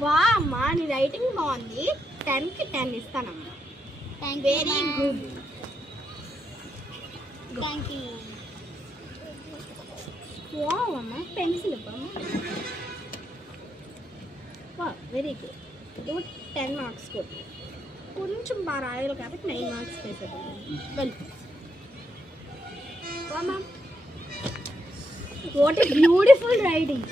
వా అమ్మా నీ రైటింగ్ బాగుంది 10కి 10 ఇస్తానమ్మా very good thank you wow అమ్మా పెన్సిల్ ఇవ్వమ్మా వా వెరీ గుడ్ నువ్వు 10 మార్క్స్ కొట్టు కొంచెం బాగా రాయాలి కాబట్టి 9 మార్క్స్ వేసేది వెల్ వామ్మా వాట్ ఏ బ్యూటిఫుల్ రైటింగ్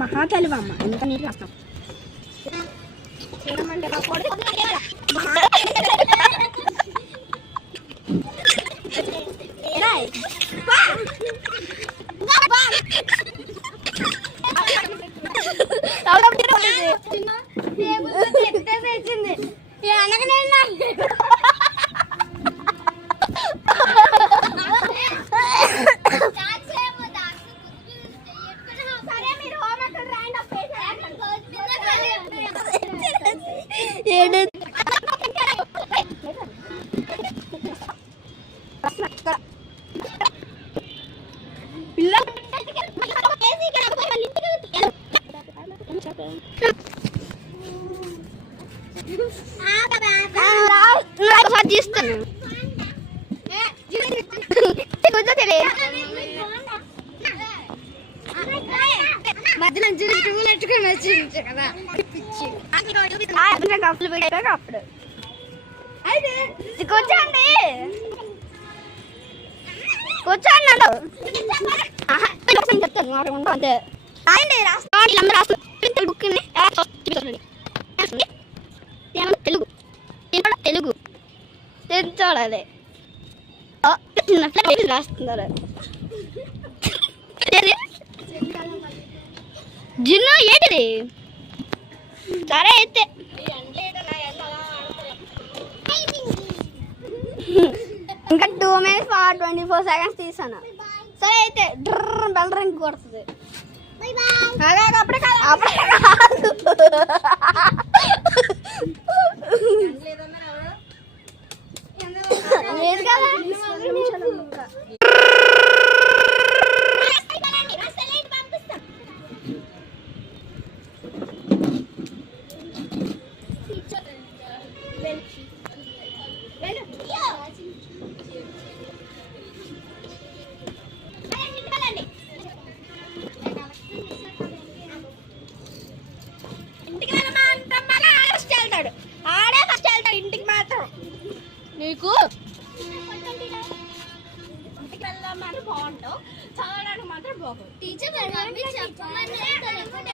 మహాతలివమ్మ ఎంత నీట్ రాస్తాం మధ్యలో నెట్టుకొని వచ్చింది కదా అప్పుడు కూర్చోండి కూర్చోండి చెప్తాను అంతే రాయండి రాస్తాను బుక్ తెలుగు తెలుగు చూడాలి రాస్తున్నారు జిన్ను ఏంటిది సరే అయితే ఇంకా 2 minutes 24 seconds తీసాను సరే అయితే బెల్ రింగ్ కొడుతుంది అప్పుడే కాదు లేదు కదా ఇంటికి మాత్రం నీకు ఇంటికి వెళ్ళడం మాత్రం బాగుంటావు చదవడానికి మాత్రం బాగుంటుంది టీచర్ చెప్పమని